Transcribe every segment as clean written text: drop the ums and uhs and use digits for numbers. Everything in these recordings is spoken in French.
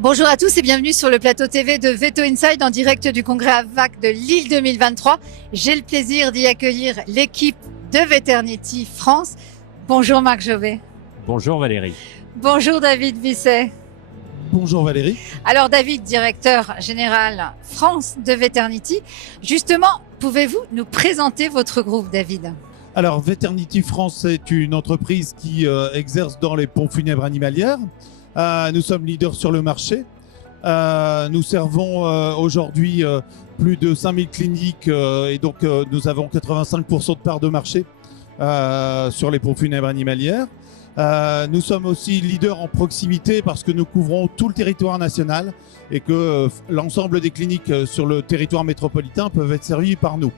Bonjour à tous et bienvenue sur le plateau TV de Veto Inside en direct du congrès AVAC de Lille 2023. J'ai le plaisir d'y accueillir l'équipe de Veternity France. Bonjour Marc Jovet. Bonjour Valérie. Bonjour David Bisset. Bonjour Valérie. Alors David, directeur général France de Veternity. Justement, pouvez-vous nous présenter votre groupe, David ? Alors Veternity France est une entreprise qui exerce dans les pompes funèbres animalières. Nous sommes leaders sur le marché. Nous servons aujourd'hui plus de 5000 cliniques et donc nous avons 85% de part de marché sur les pompes funèbres animalières. Nous sommes aussi leaders en proximité parce que nous couvrons tout le territoire national et que l'ensemble des cliniques sur le territoire métropolitain peuvent être servies par nous.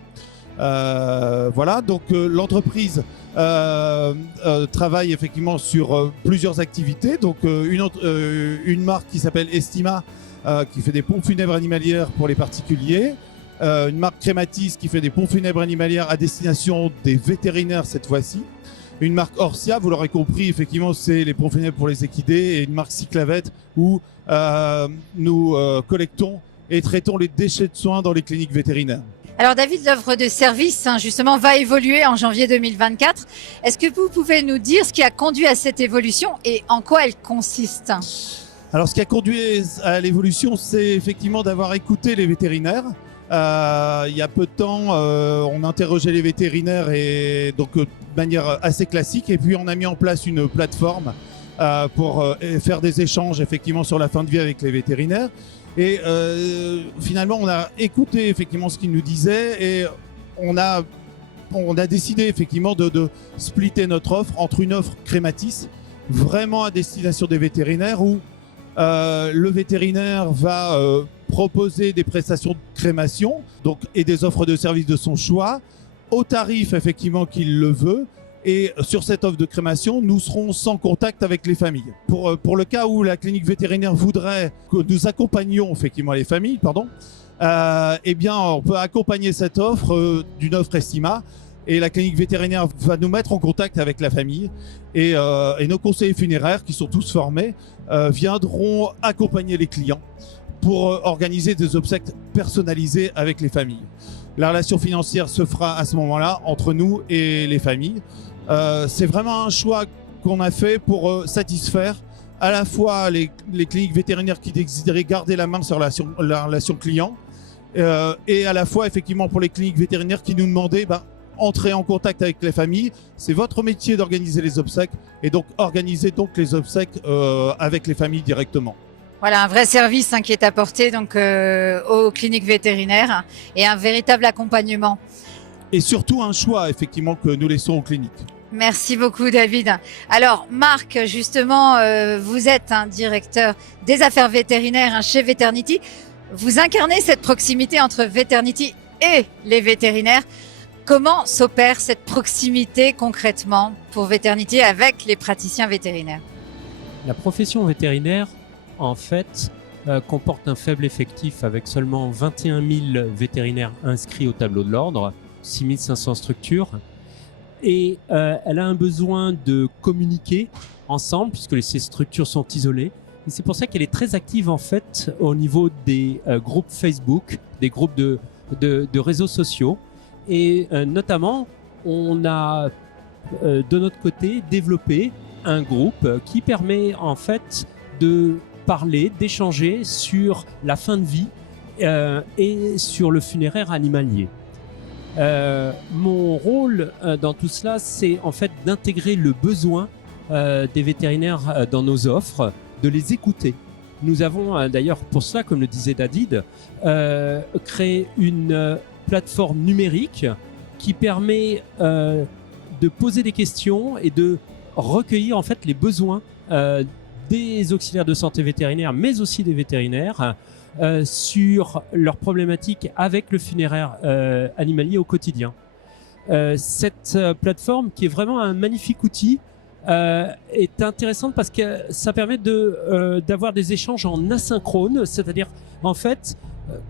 Voilà, donc l'entreprise travaille effectivement sur plusieurs activités. Donc une marque qui s'appelle Estima qui fait des pompes funèbres animalières pour les particuliers. Une marque Crématis qui fait des pompes funèbres animalières à destination des vétérinaires cette fois-ci. Une marque Orsia, vous l'aurez compris, effectivement, c'est les pompes funèbres pour les équidés. Et une marque Cyclavette où nous collectons et traitons les déchets de soins dans les cliniques vétérinaires. Alors David, l'offre de service justement va évoluer en janvier 2024. Est-ce que vous pouvez nous dire ce qui a conduit à cette évolution et en quoi elle consiste ? Alors ce qui a conduit à l'évolution, c'est effectivement d'avoir écouté les vétérinaires. Il y a peu de temps, on interrogeait les vétérinaires et donc de manière assez classique. Et puis on a mis en place une plateforme pour faire des échanges effectivement sur la fin de vie avec les vétérinaires. Et finalement, on a écouté effectivement ce qu'ils nous disaient et on a décidé effectivement de splitter notre offre entre une offre Crématis, vraiment à destination des vétérinaires, où le vétérinaire va proposer des prestations de crémation donc, et des offres de services de son choix, au tarif effectivement qu'il le veut. Et sur cette offre de crémation, nous serons sans contact avec les familles. Pour le cas où la clinique vétérinaire voudrait que nous accompagnions effectivement les familles, eh bien, on peut accompagner cette offre d'une offre Estima et la clinique vétérinaire va nous mettre en contact avec la famille et nos conseillers funéraires qui sont tous formés viendront accompagner les clients pour organiser des obsèques personnalisées avec les familles. La relation financière se fera à ce moment-là entre nous et les familles. C'est vraiment un choix qu'on a fait pour satisfaire à la fois les cliniques vétérinaires qui désireraient garder la main sur la relation client et à la fois effectivement pour les cliniques vétérinaires qui nous demandaient entrer en contact avec les familles. C'est votre métier d'organiser les obsèques et donc organiser donc les obsèques avec les familles directement. Voilà, un vrai service qui est apporté donc aux cliniques vétérinaires et un véritable accompagnement. Et surtout un choix effectivement que nous laissons aux cliniques. Merci beaucoup David. Alors Marc, justement, vous êtes un directeur des affaires vétérinaires chez Veternity. Vous incarnez cette proximité entre Veternity et les vétérinaires. Comment s'opère cette proximité concrètement pour Veternity avec les praticiens vétérinaires ? La profession vétérinaire, en fait, comporte un faible effectif avec seulement 21 000 vétérinaires inscrits au tableau de l'ordre, 6 500 structures. Et elle a un besoin de communiquer ensemble puisque ces structures sont isolées. Et c'est pour ça qu'elle est très active en fait au niveau des groupes Facebook, des groupes de réseaux sociaux. Et notamment, on a de notre côté développé un groupe qui permet en fait de parler, d'échanger sur la fin de vie et sur le funéraire animalier. Mon rôle dans tout cela, c'est en fait d'intégrer le besoin des vétérinaires dans nos offres, de les écouter. Nous avons d'ailleurs pour cela, comme le disait David, créé une plateforme numérique qui permet de poser des questions et de recueillir en fait les besoins des auxiliaires de santé vétérinaires, mais aussi des vétérinaires, sur leurs problématiques avec le funéraire animalier au quotidien. Cette plateforme, qui est vraiment un magnifique outil, est intéressante parce que ça permet d'avoir des échanges en asynchrone, c'est-à-dire en fait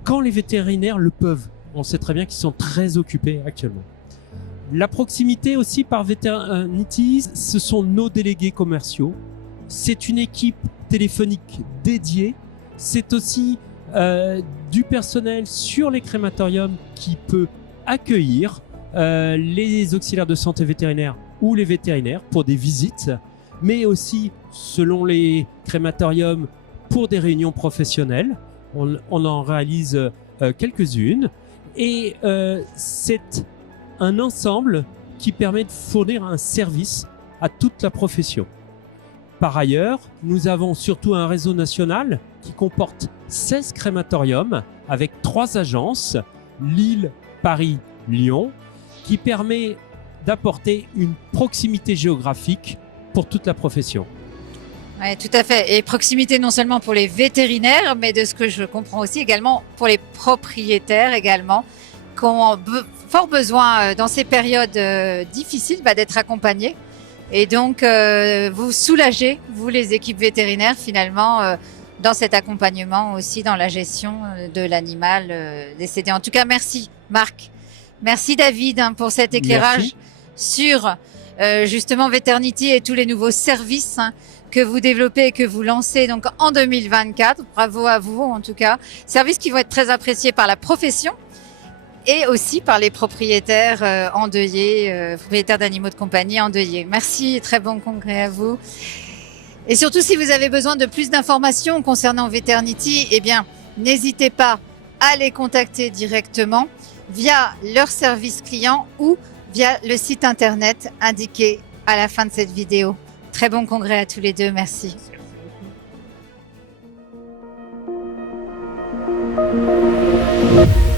quand les vétérinaires le peuvent. on sait très bien qu'ils sont très occupés actuellement. La proximité aussi par Veternity, ce sont nos délégués commerciaux. C'est une équipe téléphonique dédiée. C'est aussi du personnel sur les crématoriums qui peut accueillir les auxiliaires de santé vétérinaire ou les vétérinaires pour des visites, mais aussi, selon les crématoriums, pour des réunions professionnelles. On en réalise quelques-unes. Et c'est un ensemble qui permet de fournir un service à toute la profession. Par ailleurs, nous avons surtout un réseau national qui comporte 16 crématoriums avec 3 agences, Lille, Paris, Lyon, qui permet d'apporter une proximité géographique pour toute la profession. Oui, tout à fait. Et proximité non seulement pour les vétérinaires, mais de ce que je comprends aussi également pour les propriétaires également, qui ont fort besoin dans ces périodes difficiles d'être accompagnés. Et donc, vous soulagez, vous les équipes vétérinaires finalement, dans cet accompagnement aussi dans la gestion de l'animal décédé. En tout cas, merci Marc. Merci David pour cet éclairage sur justement Veternity et tous les nouveaux services que vous développez et que vous lancez donc en 2024. Bravo à vous en tout cas. Services qui vont être très appréciés par la profession et aussi par les propriétaires endeuillés, propriétaires d'animaux de compagnie endeuillés. Merci et très bon congrès à vous. Et surtout, si vous avez besoin de plus d'informations concernant Veternity, eh bien, n'hésitez pas à les contacter directement via leur service client ou via le site internet indiqué à la fin de cette vidéo. Très bon congrès à tous les deux. Merci. Merci.